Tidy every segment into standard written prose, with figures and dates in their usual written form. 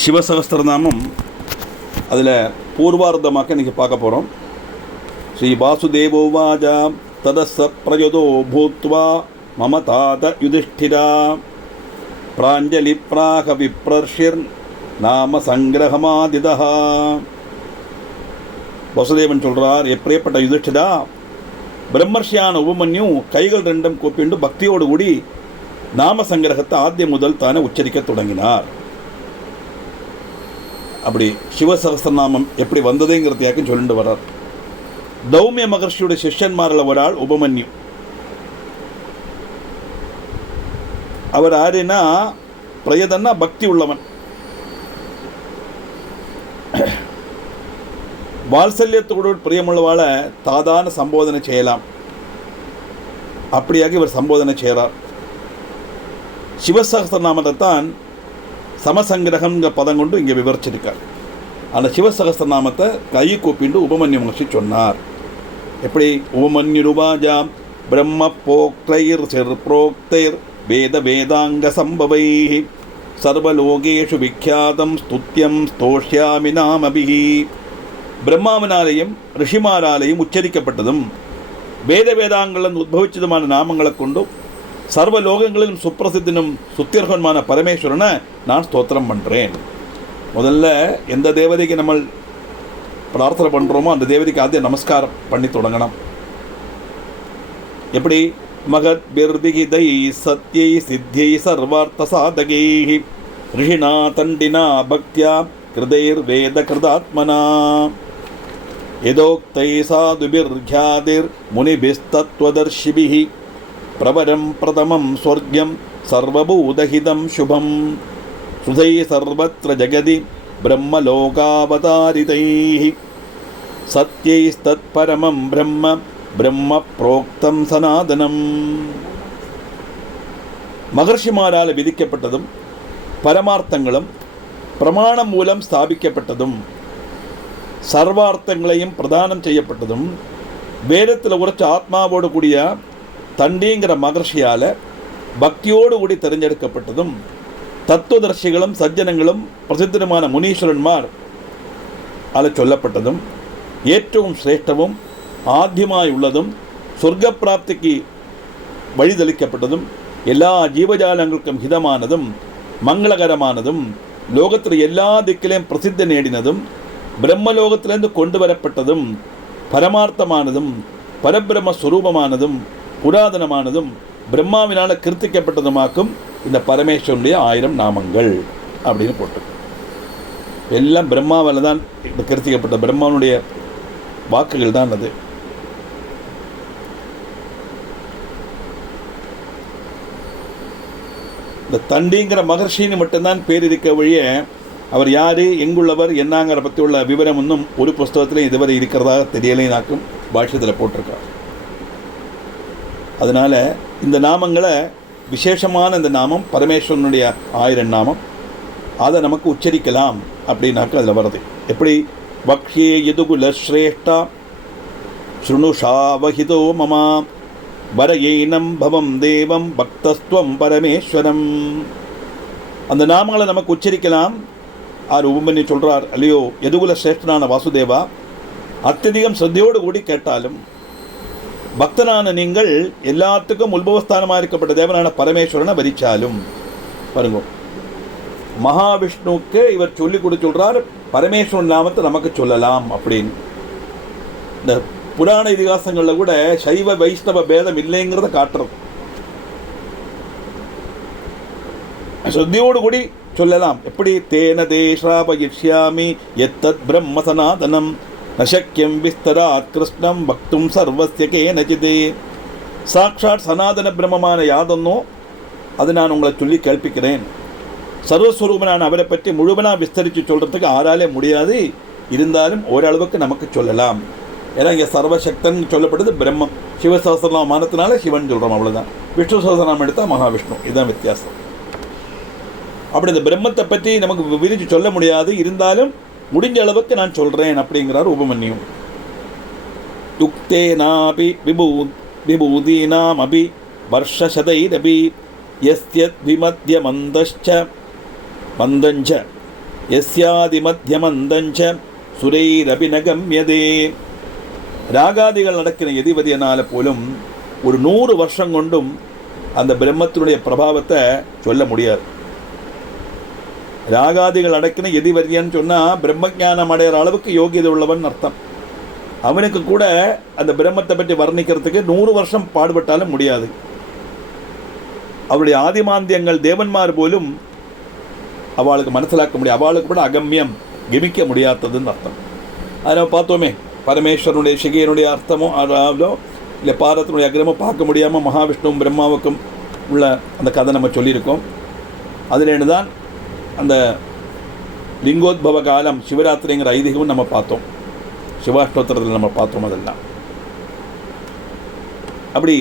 சிவசகஸ்திரநாமம் அதில் பூர்வார்த்தமாக இன்றைக்கி பார்க்க போகிறோம். ஸ்ரீ வாசுதேவோவாஜா ததச பிரயோதோ பூத்வா மம தாத யுதிஷ்டிரா பிராஞ்சலி பிராக விப்ரர்ஷிர் நாம சங்கிரகமாதிதா. வசுதேவன் சொல்கிறார், எப்படியப்பட்ட யுதிஷ்டிரா, பிரம்மர்ஷியான உபமன்யு கைகள் ரெண்டும் கூப்பிண்டு பக்தியோடு கூடி நாம சங்கிரகத்தை ஆத்தியம் முதல் தானே உச்சரிக்க தொடங்கினார். அப்படி சிவசகஸ்திரநாமம் எப்படி வந்ததுங்கிறதையாக்கும் சொல்லிட்டு வர்றார். தௌமிய மகர்ஷியுடைய சிஷ்யன்மாரில் ஒரு ஆள் உபமன்யு. அவர் யாருன்னா பிரயதன்னா பக்தி உள்ளவன். வாத்சல்யத்தோடு பிரியமுள்ளவாளை தாதான சம்போதனை செய்யலாம். அப்படியாக இவர் சம்போதனை செய்கிறார். சிவசகஸ்திரநாமத்தை தான் சமசங்கிரகம்ங்கிற பதம் கொண்டு இங்கே விவரிச்சிருக்கார். அந்த சிவசகஸ்திரநாமத்தை கை கூப்பிண்டு உபமன்யு மகர்ஷி சொன்னார். எப்படி? உபமன்யுருவாஜா பிரம்ம போக்தைர் சிர் புரோக்தைர் வேத வேதாங்க சம்பவை சர்வலோகேஷு விக்யாதம் ஸ்துத்யம் ஸ்தோஷ்யாமி நாமபிஹி. பிரம்மாவினாலேயும் ரிஷிமாராலேயும் உச்சரிக்கப்பட்டதும் வேத வேதாங்களும் உத்பவிச்சதுமான நாமங்களை கொண்டும் சர்வ லோகங்களிலும் சுப்பிரசித்தனும் சுத்தியர்கமான பரமேஸ்வரனை நான் ஸ்தோத்திரம் பண்ணுறேன். முதல்ல எந்த தேவதைக்கு நம்ம பிரார்த்தனை பண்ணுறோமோ அந்த தேவதைக்கு ஆദ്യം நமஸ்காரம் பண்ணி தொடங்கணும். எப்படி? மகத் பிர்திகிதை சத்யை சித்தியை சர்வார்த்த சாதகை ரிஷினா தண்டினா பக்தியா கிருதைர் வேத கிருதாத்மனா யதோக்தை சாதுபிர்க்யாதிர் முனிபிஸ்தத்வதர்ஷிபிஹி பிரபரம் பிரதமம் ஸ்வர்க்யம் சர்வபூதஹிதம் சுபம் சுதை சர்வத்ர ஜகதி பிரம்மலோகாவதாரிதைஹி சத்யைஸ்தத்பரமம் பிரம்ம பிரம்ம புரோக்தம் சனாதனம். மகர்ஷிமாரால் விதிக்கப்பட்டதும் பரமார்த்தங்களும் பிரமாணம் மூலம் ஸ்தாபிக்கப்பட்டதும் சர்வார்த்தங்களையும் பிரதானம் செய்யப்பட்டதும் வேதத்தில் உரைச்ச ஆத்மாவோடு கூடிய தண்டிங்கிற மகர்ஷியால் பக்தியோடு கூடி தெரிஞ்செடுக்கப்பட்டதும் தத்துவதர்ஷிகளும் சஜ்ஜனங்களும் பிரசித்தமான முனீஸ்வரன்மார் அதில் சொல்லப்பட்டதும் ஏற்றவும் சிரேஷ்டவும் ஆத்தியமாய் உள்ளதும் சொர்க்க பிராப்திக்கு வழிதளிக்கப்பட்டதும் எல்லா ஜீவஜாலங்களுக்கும் ஹிதமானதும் மங்களகரமானதும் லோகத்தில் எல்லா திக்கிலையும் பிரசித்தி நேடினதும் பிரம்மலோகத்திலிருந்து கொண்டு வரப்பட்டதும் பரமார்த்தமானதும் பரபிரம்மஸ்வரூபமானதும் புராதனமானதும் பிரம்மாவினால் கீர்த்திக்கப்பட்டதுமாக்கும் இந்த பரமேஸ்வரனுடைய 1000 நாமங்கள் அப்படின்னு போட்டு எல்லாம் பிரம்மாவால் தான் கீர்த்திக்கப்பட்ட பிரம்மாவனுடைய வாக்குகள் தான் அது. இந்த தண்டிங்கிற மகர்ஷின்னு மட்டும்தான் பேர் இருக்க வழிய அவர் யார், எங்குள்ளவர், என்னங்கிற பற்றி உள்ள விவரம் இன்னும் ஒரு புஸ்தகத்திலையும் இதுவரை இருக்கிறதாக தெரியலைனாக்கும் பாஷ்யத்தில் போட்டிருக்கார். அதனால் இந்த நாமங்களை விசேஷமான இந்த நாமம் பரமேஸ்வரனுடைய 1000 நாமம், அதை நமக்கு உச்சரிக்கலாம் அப்படின்னாக்க அதில் வருது. எப்படி? வக்ஷே யதுகுல ஸ்ரேஷ்டா ஸ்ருணுஷாவஹிதோ மமா வரயைனம் பவம் தேவம் பக்தஸ்துவம் பரமேஸ்வரம். அந்த நாமங்களை நமக்கு உச்சரிக்கலாம். ஆர் உபமன்யு சொல்கிறார், அல்லையோ யதுகுல சிரேஷ்டனான வாசுதேவா, அत्यதிகம் ஸ்ரத்தையோடு கூடி கேட்டாலும் பக்தனான நீங்கள் எல்லாத்துக்கும் உத்பவஸ்தானமாக இருக்கப்பட்ட தேவனான பரமேஸ்வரனை வரிச்சாலும் பாருங்க, மகாவிஷ்ணுவுக்கு இவர் சொல்லி கொடுத்து சொல்கிறார் பரமேஸ்வரன் நாமத்தை நமக்கு சொல்லலாம் அப்படின்னு. இந்த புராண இதிகாசங்களில் கூட சைவ வைஷ்ணவ பேதம் இல்லைங்கிறத காட்டுறது. ஸ்ரத்தையோடு கூடி சொல்லலாம். எப்படி? தேன தேஷாபயிஷ்யாமி எத்தத் பிரம்ம சனாதனம் நசக்கியம் விஸ்தராத் கிருஷ்ணம் பக்தும் சர்வஸ்ய கேனசிதே. சாட்சாத் சனாதன பிரம்மமான யாதன்னோ அது நான் உங்களை சொல்லி கேள்விக்கிறேன். சர்வஸ்வரூபனான அவரை பற்றி முழுவனாக விஸ்தரித்து சொல்கிறதுக்கு ஆராலே முடியாது. இருந்தாலும் ஓரளவுக்கு நமக்கு சொல்லலாம். ஏன்னா இங்கே சர்வசக்தன் சொல்லப்பட்டது பிரம்மம். சிவசகஸ்திரநாமத்தினால சிவன் சொல்கிறோம், அவ்வளோதான். விஷ்ணு சகஸ்திரநாமம் எடுத்தால் மகாவிஷ்ணு, இதுதான் வித்தியாசம். அப்படி இந்த பிரம்மத்தை பற்றி நமக்கு விரித்து சொல்ல முடியாது, இருந்தாலும் முடிஞ்ச அளவுக்கு நான் சொல்கிறேன் அப்படிங்கிறார் உபமன்யு. யுக்தேனாபி விபூதீனாம் அபி வர்ஷசதைரபி யஸ்யத் விமத்ய மந்தஞ்ச யஸ்யாதி மத்தியமந்தஞ்ச சுரைரபி நகம்யதே. ராகாதிகள் நடக்கிற எதிபதியினால போலும் ஒரு 100 வருஷம் கொண்டும் அந்த பிரம்மத்தினுடைய பிரபாவத்தை சொல்ல முடியாது. ராகாதிகள் அடக்கின எதிவரியன்னு சொன்னால் பிரம்மஞானம் அடைகிற அளவுக்கு யோகியதை உள்ளவன் அர்த்தம். அவனுக்கு கூட அந்த பிரம்மத்தை பற்றி வர்ணிக்கிறதுக்கு 100 வருஷம் பாடுபட்டாலும் முடியாது. அவருடைய ஆதிமாந்தியங்கள் தேவன்மார் போலும் அவளுக்கு மனசிலாக்க முடியும். அவளுக்கு கூட அகம்யம் கமிக்க முடியாததுன்னு அர்த்தம். அதை நம்ம பார்த்தோமே, பரமேஸ்வரனுடைய சிகையனுடைய அர்த்தமோ அதாவது இல்லை பாரத்தினுடைய அக்கிரமோ பார்க்க முடியாமல் மகாவிஷ்ணுவும் பிரம்மாவுக்கும் உள்ள அந்த கதை நம்ம சொல்லியிருக்கோம். அதிலேருந்து தான் அந்த லிங்கோத்பவ காலம் சிவராத்திரிங்கிற ஐதீகமும் நம்ம பார்த்தோம். சிவாஷ்டோத்திரத்தில் நம்ம பார்த்தோம். அதெல்லாம் அப்படி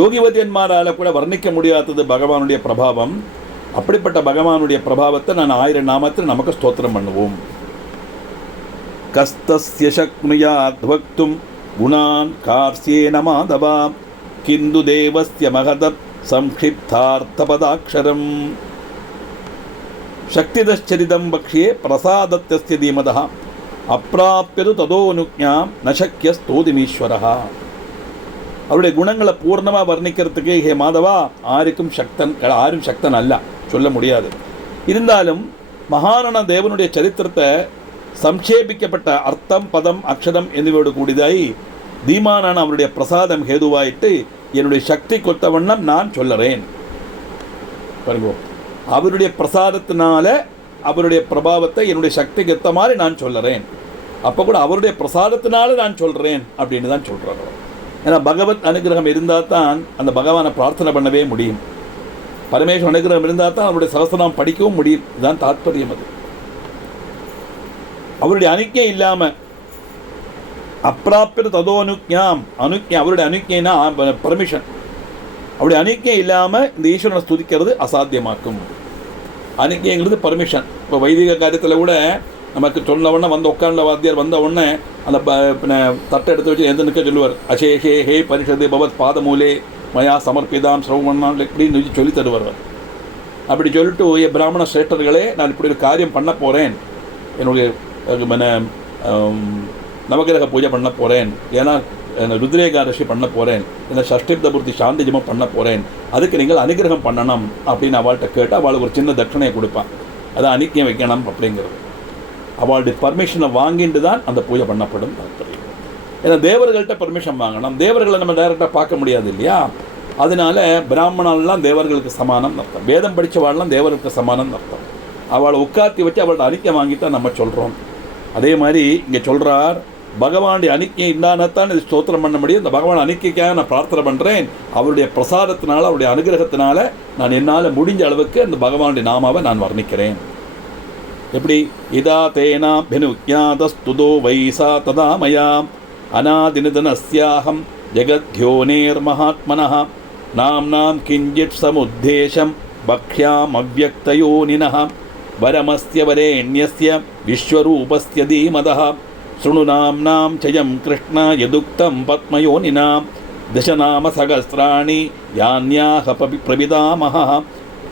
யோகிவதியன்மாரால் கூட வர்ணிக்க முடியாதது பகவானுடைய பிரபாவம். அப்படிப்பட்ட பகவானுடைய பிரபாவத்தை நான் 1000 நாமத்தில் நமக்கு ஸ்தோத்திரம் பண்ணுவோம். கஸ்தஸ்ய சக்னுயாத் வக்தும் குணான் கார்ஸ்யேன மாதவா கிந்து தேவஸ்ய மகதப் சம்க்ஷிப்தார்த்தபதாக்ஷரம் சக்திதச்சரிதம் பக்ஷியே பிரசாதத்யஸ்ய தீமதः அப்ராப்யது ததோனுக்ஞாம் நசக்கிய ஸ்தோதிமீஸ்வரः. அவருடைய குணங்களை பூர்ணமாக வர்ணிக்கிறதுக்கு ஹே மாதவா ஆரும் சக்தன் அல்ல, சொல்ல முடியாது. இருந்தாலும் மகானான தேவனுடைய சரித்திரத்தை சம்ஷேபிக்கப்பட்ட அர்த்தம் பதம் அக்ஷரம் என்பதோடு கூடியதாய் தீமானான அவருடைய பிரசாதம் ஹேதுவாயிட்டு என்னுடைய சக்தி கொத்த வண்ணம் நான் சொல்லறேன். பாருங்க, அவருடைய பிரசாதத்தினால அவருடைய பிரபாவத்தை என்னுடைய சக்திக்கு ஏற்ற மாதிரி நான் சொல்லுறேன். அப்போ கூட அவருடைய பிரசாதத்தினால நான் சொல்கிறேன் அப்படின்னு தான் சொல்கிறார். ஏன்னா பகவத் அனுகிரகம் இருந்தால் தான் அந்த பகவானை பிரார்த்தனை பண்ணவே முடியும். பரமேஸ்வரன் அனுகிரகம் இருந்தால் தான் அவருடைய சகஸ்ரநாமம் படிக்கவும் முடியும். இதுதான் தாத்பரியம். அது அவருடைய அனுக்கியம் இல்லாமல் அப்பிராப்பிய ததோனுக்ஞாம் அனுக்கியம், அவருடைய அனுக்கியனா பர்மிஷன், அவருடைய அனுக்கியம் இல்லாமல் இந்த ஈஸ்வரனை ஸ்துதிக்கிறது அசாத்தியமாக்கும். அனுக்கியங்கிறது பர்மிஷன். இப்போ வைதிக காரியத்தில் கூட நமக்கு சொன்ன உடனே வந்து உட்கார்ந்த வாத்தியார் வந்த உடனே அந்த தட்டை எடுத்து வச்சு எந்த நிற்க சொல்லுவார். அசேஷே ஹே பரிஷது பவத் பாதமூலே மயா சமர்ப்பிதாம் சிரவணான் இப்படின்னு சொல்லி தருவார். அப்படி சொல்லிட்டு பிராமண சிரேஷ்டர்களே, நான் இப்படி ஒரு காரியம் பண்ண போகிறேன், என்னுடைய நவகிரக பூஜை பண்ண போகிறேன், ஏன்னா ருத்ரேகாதசி பண்ண போகிறேன், இல்லை ஷஷ்டிப்தபூர்த்தி சாந்தி ஜபம் பண்ண போகிறேன், அதுக்கு நீங்கள் அனுகிரகம் பண்ணணும் அப்படின்னு அவள்கிட்ட கேட்டால் அவளுக்கு ஒரு சின்ன தட்சணையை கொடுப்பான். அதான் அனுக்கியம் வைக்கணும் அப்படிங்கிறது. அவளுடைய பர்மிஷனை வாங்கிட்டு தான் அந்த பூஜை பண்ணப்படும். ஏன்னா தேவர்கள்ட்ட பர்மிஷன் வாங்கணும். தேவர்களை நம்ம டைரெக்டாக பார்க்க முடியாது இல்லையா? அதனால பிராமணாலாம் தேவர்களுக்கு சமானம் அர்த்தம், வேதம் படித்தவாள்லாம் தேவர்களுக்கு சமானம் அர்த்தம். அவளை உட்காத்தி வச்சு அவளோட அனுக்கியம் வாங்கித்தான் நம்ம சொல்கிறோம். அதே மாதிரி இங்கே சொல்கிறார், பகவானுடைய அனுக்கியம் இல்லாதான் இது ஸ்தோத்திரம் பண்ண முடியும். இந்த பகவான் அனுக்கிக்காக நான் பிரார்த்தனை பண்ணுறேன். அவருடைய பிரசாதத்தினால அவருடைய அனுகிரகத்தினால நான் என்னால் முடிஞ்ச அளவுக்கு அந்த பகவானுடைய நாமாவை நான் வர்ணிக்கிறேன். எப்படி? இதா தேனாபினுஜாதஸ்துதோ வைசா ததா மயா அநாதினிதனஸ்யாஹம் ஜெகத்யோனேர் மகாத்மனः நாம்னாம் கிஞ்சித் சமுத்தேஷம் பக்ஷ்யாம் அவ்யக்தயோனினः வரமஸ்ய வரேண்யஸ்ய விஸ்வரூபஸ்ய தீமதः ஸ்ருணு நாம்னாம் சயம் கிருஷ்ண யதுக்தம் பத்மயோனினா தசநாம சகஸ்ராணி யான்யாஹ பிரபிதாமஹ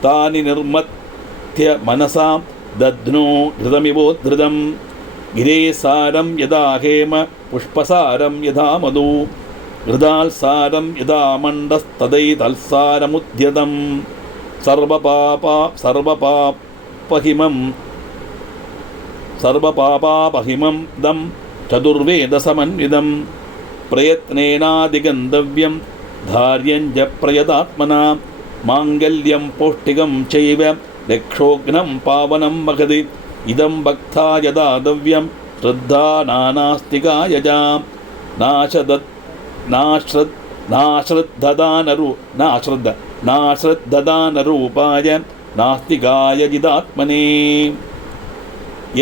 தானி நிர்மத்ய மனசாம் தத்னோ ஹிருதமிவோத்ருதம் கிரேசாரம் யதா ஹேம புஷ்பசாரம் யதா மது ஹிருதால் சாரம் யதா மண்டஸ்ததை தல்சாரமுத்யதம் சர்வபாபாபஹிமம் தம் சதுர்வேதசமன்விதம் பிரயத்னேனாதிகந்தவ்யம் தார்யஞ்ச பிரயதாத்மனா மாங்கல்யம் பௌஷ்டிகம் சைவ ரக்ஷோக்னம் பாவனம் மகதி இதம் பக்தாய தாதவ்யம் ஸ்ரத்தா நானாஸ்திகாயஜாம் நாஸ்ரத்ததானரூபாய நாஸ்திகாய ஜிதாத்மனே.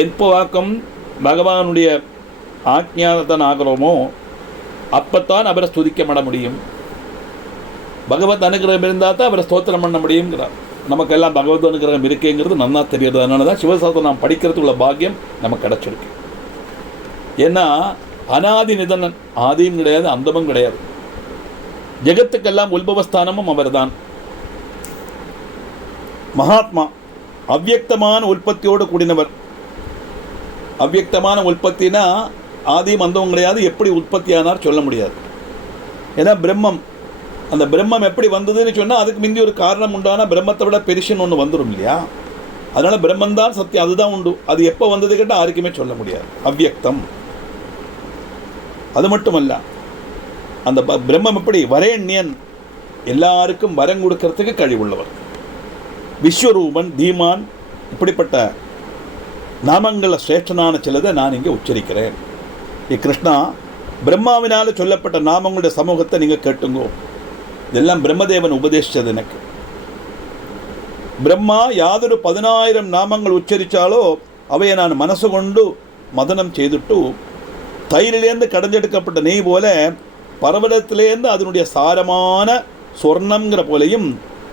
எப்போ வாக்கம் பகவானுடைய ஆக்ஞானத்தன் ஆகிறோமோ அப்பத்தான் அவரை ஸ்துதிக்கப்பட முடியும். பகவத் அனுகிரகம் இருந்தால் தான் அவரை ஸ்தோத்திரம் பண்ண முடியுங்கிறார். நமக்கெல்லாம் பகவத் அனுகிரகம் இருக்கேங்கிறது நல்லா தெரியாது. அதனால தான் சிவசாஸ்திரம் நாம் படிக்கிறதுக்குள்ள பாக்கியம் நமக்கு கிடச்சிருக்கு. ஏன்னா அனாதி நிதனன், ஆதியும் கிடையாது அந்தமும் கிடையாது. ஜெகத்துக்கெல்லாம் உல்பவஸ்தானமும் அவர் தான். மகாத்மா, அவ்யக்தமான உற்பத்தியோடு கூடினவர். அவ்யக்தமான உற்பத்தினா ஆதியும் அந்தவும் கிடையாது, எப்படி உற்பத்தியானார் சொல்ல முடியாது. ஏன்னா பிரம்மம், அந்த பிரம்மம் எப்படி வந்ததுன்னு சொன்னால் அதுக்கு முந்தி ஒரு காரணம் உண்டான பிரம்மத்தை விட பெருசுன்னு ஒன்று வந்துடும் இல்லையா? அதனால் பிரம்மந்தான் சத்தியம், அதுதான் உண்டு. அது எப்போ வந்தது கேட்டால் யாருக்குமே சொல்ல முடியாது, அவ்யக்தம். அது மட்டுமல்ல, அந்த பிரம்மம் எப்படி வரேண்யன், எல்லாருக்கும் வரம் கொடுக்கறதுக்கு கழிவுள்ளவர். விஸ்வரூபன், தீமான், இப்படிப்பட்ட நாமங்களில் சிரேஷ்டனான சிலதை நான் இங்கே உச்சரிக்கிறேன். கிருஷ்ணா, பிரம்மாவினால் சொல்லப்பட்ட நாமங்களுடைய சமூகத்தை நீங்கள் கேட்டுங்கோ. இதெல்லாம் பிரம்மதேவன் உபதேசித்தது எனக்கு. பிரம்மா யாதொரு 10,000 நாமங்கள் உச்சரித்தாலோ அவையை நான் மனசு கொண்டு மதனம் செய்துட்டு, தயிரிலேருந்து கடைஞ்செடுக்கப்பட்ட நெய் போல பர்வதத்திலேருந்து அதனுடைய சாரமான சொர்ணம்ங்கிற போலையும்,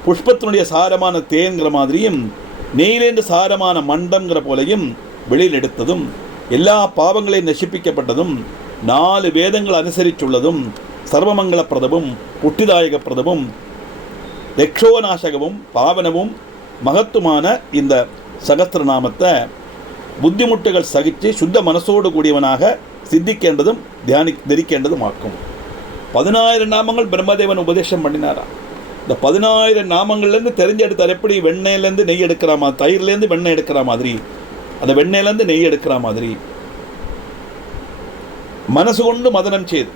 புஷ்பத்தினுடைய சாரமான தேன்கிற மாதிரியும், நெய்லேருந்து சாரமான மண்டம்ங்கிற போலையும் வெளியில் எடுத்ததும், எல்லா பாவங்களையும் நசிப்பிக்கப்பட்டதும், 4 வேதங்கள் அனுசரித்துள்ளதும், சர்வமங்கள பிரதமும் புட்டிதாயக பிரதமும் யக்ஷோநாசகமும் பாவனமும் மகத்துவமான இந்த சகஸ்திரநாமத்தை புத்திமுட்டுகள் சகித்து சுத்த மனசோடு கூடியவனாக சித்திக்கின்றதும் தரிக்கின்றதும் ஆக்கும். 10,000 நாமங்கள் பிரம்மதேவன் உபதேசம் பண்ணினாரா? இந்த 10,000 நாமங்கள்லேருந்து தெரிஞ்செடுத்தார். எப்படி வெண்ணெயிலேருந்து நெய் எடுக்கிற மாதிரி, தயிர்லேருந்து வெண்ணெய் எடுக்கிற மாதிரி, அந்த வெண்ணெயிலேருந்து நெய் எடுக்கிற மாதிரி மனசு கொண்டு மதனம் செய்து,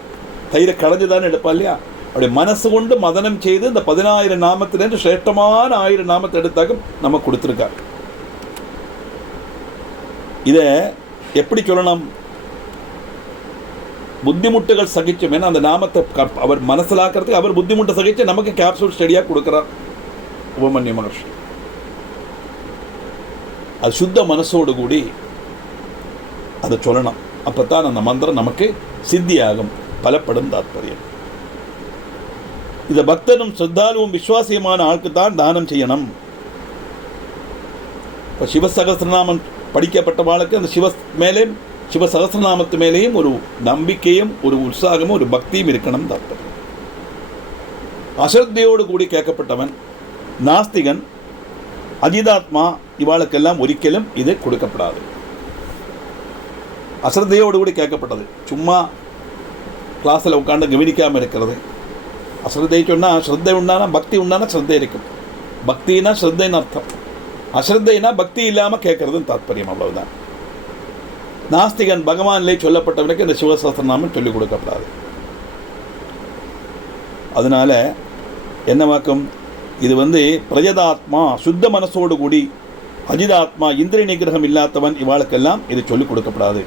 தயிரை கடைஞ்சு தானே எடுப்பா இல்லையா? அப்படி மனசு கொண்டு மதனம் செய்து இந்த 10,000 நாமத்திலேருந்து சிரேஷ்டமான 1000 நாமத்தை எடுத்தாக்கும் நம்ம கொடுத்துருக்கார். இதை எப்படி சொல்லணும்? புத்திமுட்டுகள் சகிச்சும். ஏன்னா அந்த நாமத்தை அவர் மனசிலாக்கிறதுக்கு அவர் புத்திமுட்டை சகிச்சு நமக்கு கேப்சூல் ஸ்டடியாக கொடுக்குறார் உபமன்யு மகர்ஷி. அது சுத்த மனசோடு கூடி அதை சொல்லணும். அப்போ தான் அந்த மந்திரம் நமக்கு சித்தியாகும், பலப்படும் தாத்பரியம். இதை பக்தனும் சித்தாலுவும் விசுவாசியமான ஆளுக்கு தான் தானம் செய்யணும். இப்போ சிவசகஸ்திரநாமம் படிக்கப்பட்ட வாழ்க்கை அந்த மேலே சிவசகஸ்திரநாமத்து மேலேயும் ஒரு நம்பிக்கையும் ஒரு உற்சாகமும் ஒரு பக்தியும் இருக்கணும் தாத்பரியம். அசரத்தையோடு கூடி கேட்கப்பட்டவன், நாஸ்திகன், அஜிதாத்மா, இவாளுக்கெல்லாம் ஒரிக்கலும் இது கொடுக்கப்படாது. அஸ்ரத்தையோடு கூட கேட்கப்பட்டது. சும்மா கிளாஸில் உட்காந்து கவனிக்காமல் இருக்கிறது. அஸ்ரத்தை சொன்னால் ஸ்ரத்தை உண்டானா பக்தி உண்டானா ஸ்ரத்தை இருக்கும். பக்தினா ஸ்ரத்தைன்னு அர்த்தம். அஸ்ரத்தைனா பக்தி இல்லாமல் கேட்கறதுன்னு தாத்பரியம், அவ்வளவுதான். நாஸ்திகன், பகவானிலே சொல்லப்பட்டவனுக்கு இந்த சிவசாஸ்திரநாமம் சொல்லிக் கொடுக்கப்படாது. அதனால என்னவாக்கும்? இது பிரஜதாத்மா, சுத்த மனசோடு கூடி, அஜிதாத்மா, இந்திரிய நிகிரகம் இல்லாதவன், இவாளுக்கெல்லாம் இது சொல்லிக் கொடுக்கப்படாது.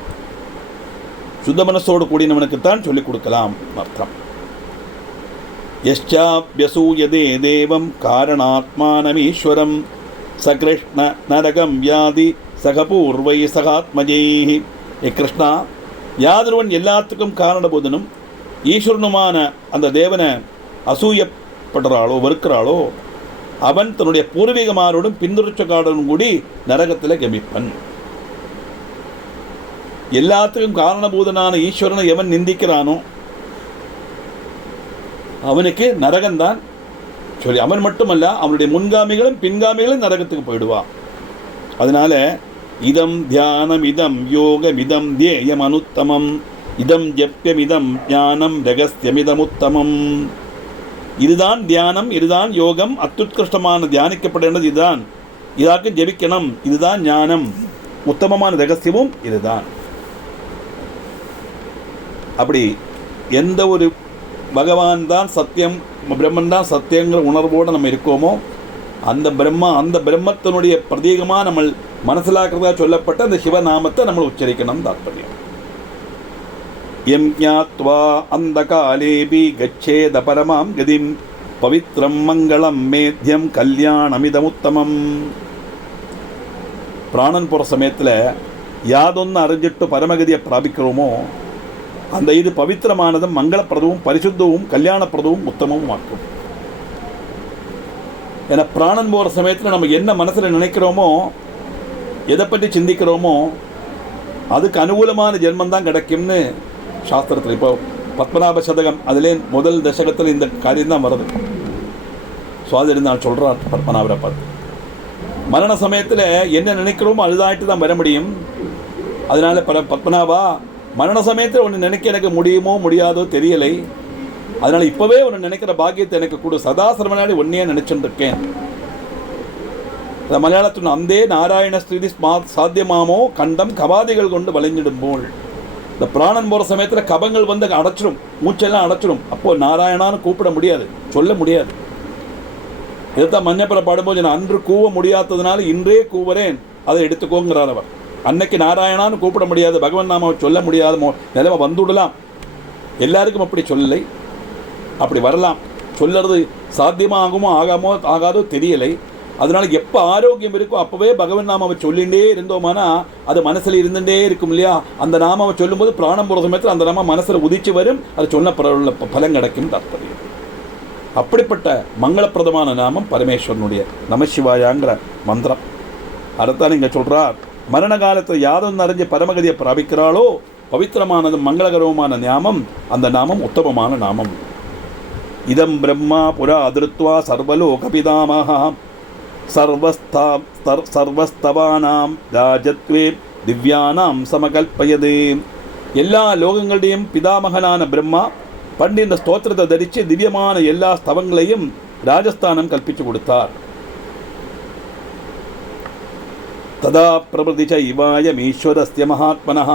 சுத்த மனசோடு கூடினவனுக்குத்தான் சொல்லிக் கொடுக்கலாம் அர்த்தம். யஸ்சாப்யசூயதே தேவம் காரணாத்மானமீஸ்வரம் சகிருஷ்ண நரகம் வியாதி சகபூர்வை சகாத்மஜைஹி. கிருஷ்ணா, யாதொருவன் எல்லாத்துக்கும் காரணபோதனும் ஈஸ்வரனுமான அந்த தேவனை அசூயப்படுறாளோ வெறுக்கிறாளோ அவன் தன்னுடைய பூர்வீகமாரோடும் பின்துரைச்சக்காரனும் கூடி நரகத்தில் கமிப்பன். எல்லாத்துக்கும் காரணபூதனான ஈஸ்வரனை எவன் நிந்திக்கிறானோ அவனுக்கு நரகம்தான் சொல்லி, அவன் மட்டுமல்ல அவனுடைய முன்காமிகளும் பின்காமிகளும் நரகத்துக்கு போயிடுவான். அதனால இதம் தியானம், இதம் யோகம், இதம் தேயம் அனுத்தமம், இதம் ஜப்யமிதம் ஞானம் ரகஸ்யமிதமுத்தமம். இதுதான் தியானம், இதுதான் யோகம், அத்யுத்கிருஷ்டமான தியானிக்கப்படுகிறது இதுதான், இதாக்கு ஜபிக்கணும், இதுதான் ஞானம், உத்தமமான ரகசியமும் இதுதான். அப்படி எந்த ஒரு பகவான் தான் சத்தியம், பிரம்மன் தான் சத்தியங்கிற உணர்வோடு நம்ம இருக்கோமோ அந்த பிரம்மத்தினுடைய பிரதீகமாக நம்ம மனசிலாக்கிறதா சொல்லப்பட்ட அந்த சிவநாமத்தை நம்ம உச்சரிக்கணும் தாத்பரியம். எம் ஞாத்வா அந்த காலேபி கச்சேத பரமாம் கதிம் பவித்ரம் மங்களம் மேத்யம் கல்யாணமிதமுத்தமம். பிராணன் போகிற சமயத்தில் யாதொன்று அறிஞ்சிட்டு பரமகதியை பிராபிக்கிறோமோ அந்த இது பவித்திரமானதும் மங்களப்பிரதமும் பரிசுத்தமும் கல்யாணப்பிரதமும் உத்தமமும் ஆக்கும். ஏன்னா பிராணன் போகிற சமயத்தில் நம்ம என்ன மனசில் நினைக்கிறோமோ, எதை பற்றி சிந்திக்கிறோமோ அதுக்கு அனுகூலமான ஜென்மந்தான் கிடைக்கும்னு சாஸ்திரத்தில். இப்போ பத்மநாப சதகம் அதிலே முதல் தசகத்தில் இந்த காரியம்தான் வருது. சுவாதி நான் சொல்கிறார் பத்மநாபரை பார்த்து, மரண சமயத்தில் என்ன நினைக்கிறோமோ அதுதாயிட்டு தான் வர முடியும். அதனால பத்மநாபா, மரண சமயத்தில் ஒன்று நினைக்க எனக்கு முடியுமோ முடியாதோ தெரியலை. அதனால் இப்போவே ஒன்று நினைக்கிற பாக்கியத்தை எனக்கு கூட சதா சர்வநாடி ஒன்றையே நினைச்சுட்டு இருக்கேன். மலையாளத்தில் அந்தே நாராயண ஸ்ரீதி சாத்தியமாமோ கண்டம் கபாதிகள் கொண்டு வளைஞ்சிடும் போல். இந்த பிராணன் போகிற சமயத்தில் கபங்கள் வந்து அடைச்சிடும், மூச்செல்லாம் அடைச்சிடும். அப்போது நாராயணான்னு கூப்பிட முடியாது, சொல்ல முடியாது. இதைத்தான் மஞ்சப்பற பாடும்போது நான் அன்று கூவ முடியாததுனால இன்றே கூவுறேன், அதை எடுத்துக்கோங்கிறார் அவர். அன்னைக்கு நாராயணான்னு கூப்பிட முடியாது, பகவன் நாமாவை சொல்ல முடியாத நிலைமை வந்துவிடலாம். எல்லாருக்கும் அப்படி சொல்லலை, அப்படி வரலாம். சொல்லறது சாத்தியமாகுமோ ஆகாதோ தெரியலை. அதனால எப்போ ஆரோக்கியம் இருக்கோ அப்போவே பகவன் நாமாவை சொல்லிகிட்டே இருந்தோமானா அது மனசில் இருந்துகிட்டே இருக்கும் இல்லையா. அந்த நாமாவை சொல்லும்போது பிராணம் போகிற சமயத்தில் அந்த நாம மனசில் உதிச்சு வரும், அது சொன்ன பலன் கிடைக்கும் தாற்பயம். அப்படிப்பட்ட மங்களப்பிரதமான நாமம் பரமேஸ்வரனுடைய நமசிவாயாங்கிற மந்திரம். அதைத்தான் இங்கே சொல்கிறார். மரண காலத்தில் யாதொன்று அறிஞ்சு பரமகதியை பிராபிக்கிறாளோ பவித்திரமானதும் மங்களகரவுமான நாமம் அந்த நாமம் உத்தமமான நாமம். இதம் பிரம்மா புரா அதிருத்வா சர்வலோகபிதாமஹா சர்வஸ்தவானாம் ராஜத்வே திவ்யானாம் சமகல்பயதே. எல்லா லோகங்களுடையும் பிதாமகனான பிரம்மா பண்டு இந்த ஸ்தோத்திரத்தை தரித்து திவ்யமான எல்லா ஸ்தவங்களையும் ராஜஸ்தானம் கல்பிச்சு கொடுத்தார். ததா பிரபதி இவாயம் ஈஸ்வரஸ்ய மகாத்மனः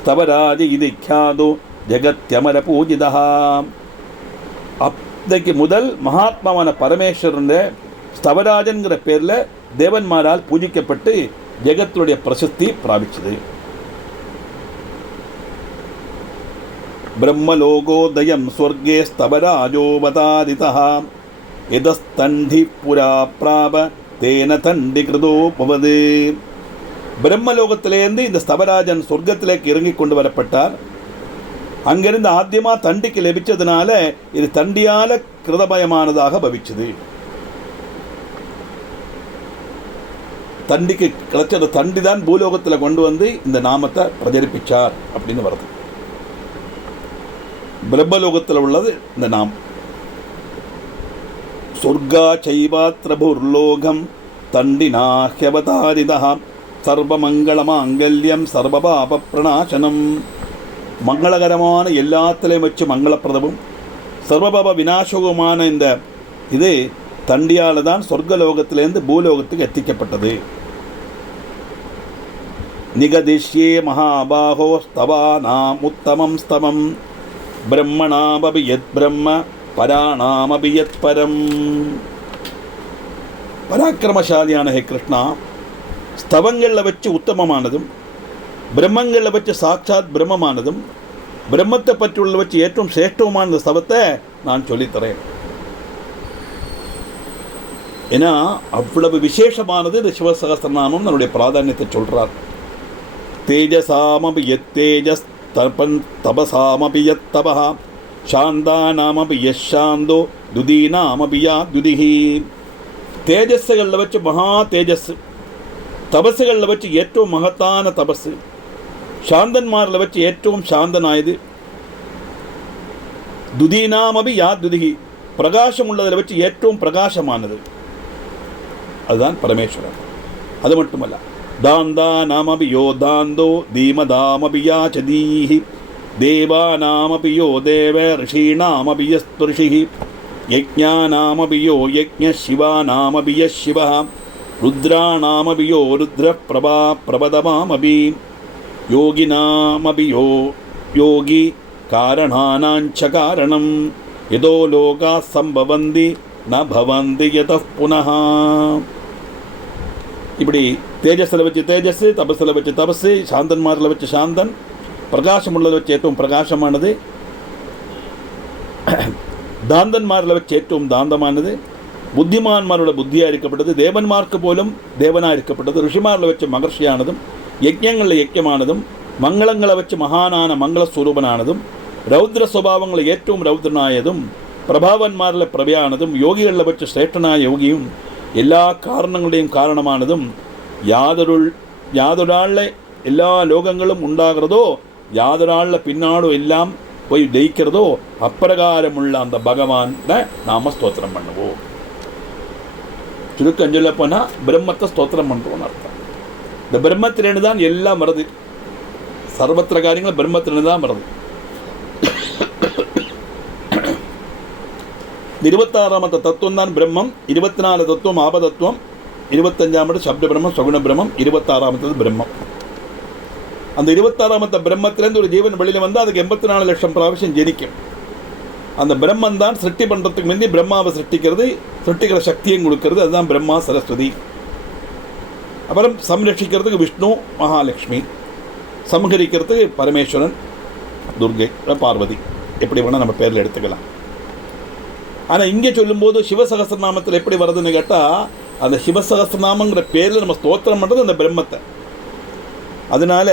ஸ்தவராஜ இது ख्यातो ஜகத்யமர பூஜிதா. அப்பதைக்கு முதல் மகாத்மாவான பரமேஸ்வரன் ஸ்தவராஜன்கிற பேரில் தேவன்மாரால் பூஜிக்கப்பட்டு ஜெகத்துடைய பிரசித்தி பிராபிச்சது. பிரம்மலோகோதயம் ஸ்வர்கே ஸ்தவராஜோவதாரிதः எதஸ்தண்டி புரா பிராப தேன தண்டி கிருதோ பவது. பிரம்மலோகத்திலேருந்து இந்த ஸ்தவராஜன் சொர்க்கத்திலேக்கு இறங்கி கொண்டு வரப்பட்டார். அங்கிருந்து ஆத்தியமாக தண்டிக்கு லபிச்சதுனால இது தண்டியால கிருதமயமானதாக பவிச்சது. தண்டிக்கு கிடைச்ச தண்டி தான் பூலோகத்தில் கொண்டு வந்து இந்த நாமத்தை பிரச்சரிப்பிச்சார் அப்படின்னு வருது. பிரம்மலோகத்தில் உள்ளது இந்த நாமம். சொர்க்கா சைவாத்ரபுர்லோகம் தண்டினாஹ்யவதாரிதா சர்வமங்களமாங்கல்யம் சர்வபாப பிரணாசனம். மங்களகரமான எல்லாத்திலையும் வச்சு மங்களப்பிரதமும் சர்வபாப விநாசகமான இந்த இது தண்டியால் தான் சொர்க்கலோகத்திலேருந்து பூலோகத்துக்கு எத்திக்கப்பட்டது. நிகதிஷ்யே மகாபாகோ ஸ்தவானாம் உத்தமம் ஸ்தவம் பிரம்மணாமபி யத் பிரம்ம பராணாமபி யத் பரம். பராக்கிரமசாலியான ஹே கிருஷ்ணா, ஸ்தவங்களில் வச்சு உத்தமமானதும் பிரம்மங்களில் வச்சு சாட்சாத் பிரம்மமானதும் பிரம்மத்தை பற்றியுள்ள வச்சு ஏற்றும் சிரேஷ்டவுமான ஸ்தவத்தை நான் சொல்லித்தரேன். ஏன்னா அவ்வளவு விசேஷமானது இந்த சிவசகஸ்திரநாமம் நம்முடைய பிராதானியத்தை சொல்கிறார். தேஜசாமபி யத் தேஜஸ் தபசாமபி யத் தபஹ சாந்தானாமபி யஸ் சாந்தோ துதீனாமபி யா துதிஹி. தேஜஸ்களில் வச்சு மகா தேஜஸ், தபசுகளில் வச்சு ஏற்றவும் மகத்தான தபசு, சாந்தன்மாரில் வச்சு ஏற்றவும் சாந்தனாயது, துதீனாமபி யா துதிஹி பிரகாசம் உள்ளதில் வச்சு ஏற்றவும் பிரகாசமானது. அதுதான் பரமேஸ்வரன். அது மட்டுமல்ல, தாந்தா நாமபி யோ தாந்தோ தீமதாமபி யாச்சதீஹி தேவானாமபி யோ தேவ ரிஷீணாமபி யஸ்துர்ஷிஹி யஜ்ஞானாமபி யோ யஜ்ஞ சிவானாமபி யஸ் சிவः ருத்ராணாமபி யோ ருத்ர பிரபா பிரபதமாமபி யோகினாமபி யோ யோகி காரணானாஞ்ச காரணம் யதோ லோகா சம்பவந்தி ந பவந்தி யதः புனः. இப்படி தேஜஸில் வச்சு தேஜஸ், தபஸில் வச்சு தபஸு, சாந்தன்மாரில் வச்சு சாந்தன், பிரகாசம் உள்ளதை வச்சு ஏற்றவும் பிரகாசமானது, தாந்தன்மாரில் வச்சு ஏற்றவும் தாந்தமானது, புத்திமான்மாரோட புத்தியாக இருக்கப்பட்டது, தேவன்மார்க்கு போலும் தேவனாக இருக்கப்பட்டது, ரிஷிமாரில் வச்சு மகர்ஷியானதும், யஜ்ஞங்களில் யஜ்யமானதும், மங்களங்களை வச்சு மகானான மங்களஸ்வரூபனானதும், ரௌத்ர சுபாவங்களை ஏற்றவும் ரௌத்ரனாயதும், பிரபாவன்மாரில் பிரபையானதும், யோகிகளில் வச்சு சிரேஷ்டனாய யோகியும், எல்லா காரணங்களையும் காரணமானதும், யாதொராளில் எல்லா லோகங்களும் உண்டாகிறதோ, யாதொராளில் பின்னாடும் எல்லாம் போய் ஜெயிக்கிறதோ அப்பிரகாரமுள்ள அந்த பகவான் நாம ஸ்தோத்திரம் பண்ணுவோம். சுருக்கம் சொல்ல போனால் பிரம்மத்தை ஸ்தோத்திரம் பண்ணுறோன்னு அர்த்தம். இந்த பிரம்மத்திலேருந்து தான் எல்லாம் வருது. சர்வத்திர காரியங்கள் பிரம்மத்திலேருந்து தான் வருது. 26ஆம் தத்துவம் தான் பிரம்மம், 24 தத்துவம் ஆபதத்துவம், 25ஆம் சப்த பிரம்மம் சகுண பிரம்மம், 26ஆம் பிரம்மம். அந்த 26ஆம் பிரம்மத்திலேருந்து ஒரு ஜீவன் வெளியில் வந்து அதுக்கு 84 லட்சம் பிராവശ്யம் ஜெனிக்கும். அந்த பிரம்மன் தான் சிருஷ்டி பண்ணுறதுக்கு முந்தி பிரம்மாவை சிருஷ்டிக்கிறது, சிருஷ்டிக்கிற சக்தியும் கொடுக்கறது. அதுதான் பிரம்மா சரஸ்வதி. அப்புறம் சம்ரட்சிக்கிறதுக்கு விஷ்ணு மகாலட்சுமி, சம்ஹரிக்கிறதுக்கு பரமேஸ்வரன் துர்கை பார்வதி, எப்படி வேணால் நம்ம பேரில் எடுத்துக்கலாம். ஆனால் இங்கே சொல்லும்போது சிவசகஸ்திரநாமத்தில் எப்படி வருதுன்னு கேட்டால், அந்த சிவசகஸ்திரநாமங்கிற பேரில் நம்ம ஸ்தோத்திரம் பண்ணுறது அந்த பிரம்மத்தை. அதனால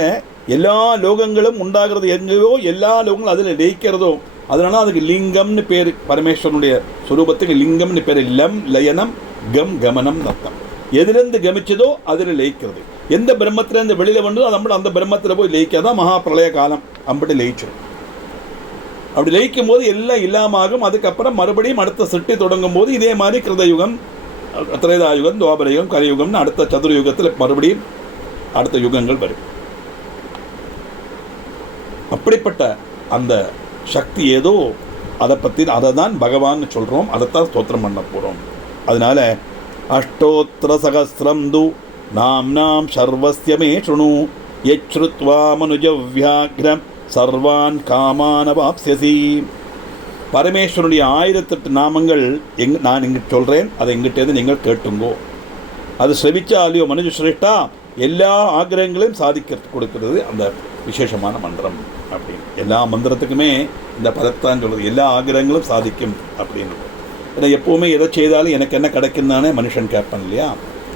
எல்லா லோகங்களும் உண்டாகிறது எங்கேயோ, எல்லா லோகங்களும் அதில் லயிக்கிறதோ, அதனால அதுக்கு லிங்கம்னு பேர். பரமேஸ்வரனுடைய சுரூபத்துக்கு லிங்கம்னு பேர். லம் லயனம் கம் கமனம் அர்த்தம். எதுலேருந்து கமிச்சதோ அதில் லயிக்கிறது. எந்த பிரம்மத்திலேருந்து வெளியில் வந்ததோ அது அந்த பிரம்மத்தில் போய் லயிக்காதான் மகா பிரளய காலம் அம்பட்டு லயிச்சிடும். அப்படி லயிக்கும் போது எல்லாம் இல்லாமாகும். அதுக்கப்புறம் மறுபடியும் அடுத்த சிருஷ்டி தொடங்கும் போது இதே மாதிரி கிருதயுகம், திரேதாயுகம், துவாபரயுகம், கலியுகம்னு அடுத்த சதுர்யுகத்தில் மறுபடியும் அடுத்த யுகங்கள் வரும். அப்படிப்பட்ட அந்த சக்தி ஏதோ அதை தான் பகவான் சொல்கிறோம், அதைத்தான் ஸ்தோத்திரம் பண்ண போகிறோம். அதனால அஷ்டோத்திர சகசிரம் து நாம்னாம் சர்வஸ்யமே சுணு யச்ருத்வா மனுஜவ்யாக்ரம் சர்வான் காமானவாப்ஸ்யசி. பரமேஸ்வரனுடைய 1008 நாமங்கள் நான் இங்கே சொல்கிறேன், அதை எங்கிட்டேருந்து நீங்கள் கேட்டுங்கோ. அது செவிச்சாலியோ மனுஜ சிரேஷ்டா எல்லா ஆக்கிரகங்களையும் சாதிக்க கொடுக்கிறது அந்த விசேஷமான மந்திரம் அப்படின்னு. எல்லா மந்திரத்துக்குமே இந்த பதத்தான் சொல்கிறது, எல்லா ஆக்கிரகங்களும் சாதிக்கும் அப்படின்னு. ஏன்னா எப்போவுமே எதை செய்தாலும் எனக்கு என்ன கிடைக்கும் தானே மனுஷன் கேட்பான் இல்லையா?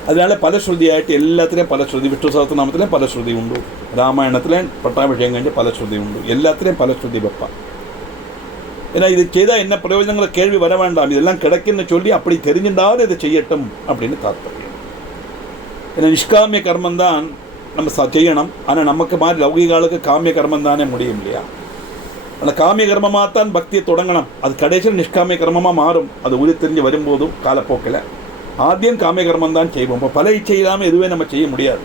அதனால பலஸ்ருதி ஆகிட்டு எல்லாத்துலேயும் பலஸ்ருதி. விஷ்ணு சஹஸ்ரநாமத்துலேயும் பலஸ்ருதி உண்டு, ராமாயணத்துலேயும் பட்டாபிஷேகம் பலஸ்ருதி உண்டு, எல்லாத்துலேயும் பலஸ்ருதி வைப்பான். ஏன்னா இது செய்தால் என்ன பிரயோஜனங்கிற கேள்வி வர வேண்டாம், இதெல்லாம் கிடைக்குன்னு சொல்லி அப்படி தெரிஞ்சுட்டாவது இதை செய்யட்டும் அப்படின்னு தாற்பயம். ஏன்னா நிஷ்காமிய கர்மந்தான் நம்ம செய்யணும். ஆனால் நமக்கு மாதிரி லௌகிகாலுக்கு காமிய கர்மம் தானே முடியும் இல்லையா? அந்த காமிய கர்மமாக தான் பக்தியை தொடங்கணும். அது கடைசியில் நிஷ்காமிய கர்மமாக மாறும். அது உரி தெரிஞ்சு வரும்போதும் காலப்போக்கில் ஆத்தியம் காமிய கர்மம் தான் செய்வோம். இப்போ பல இச்சை இல்லாமல் எதுவே நம்ம செய்ய முடியாது.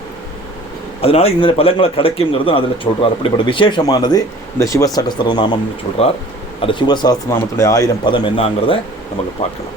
அதனால இந்த பலங்களை கிடைக்குங்கிறது அதில் சொல்கிறார். அப்படிப்பட்ட விசேஷமானது இந்த சிவசகஸ்திரநாமம்னு சொல்கிறார். அந்த சிவசகஸ்திரநாமத்துடைய 1000 பதம் என்னங்கிறத நமக்கு பார்க்கலாம்.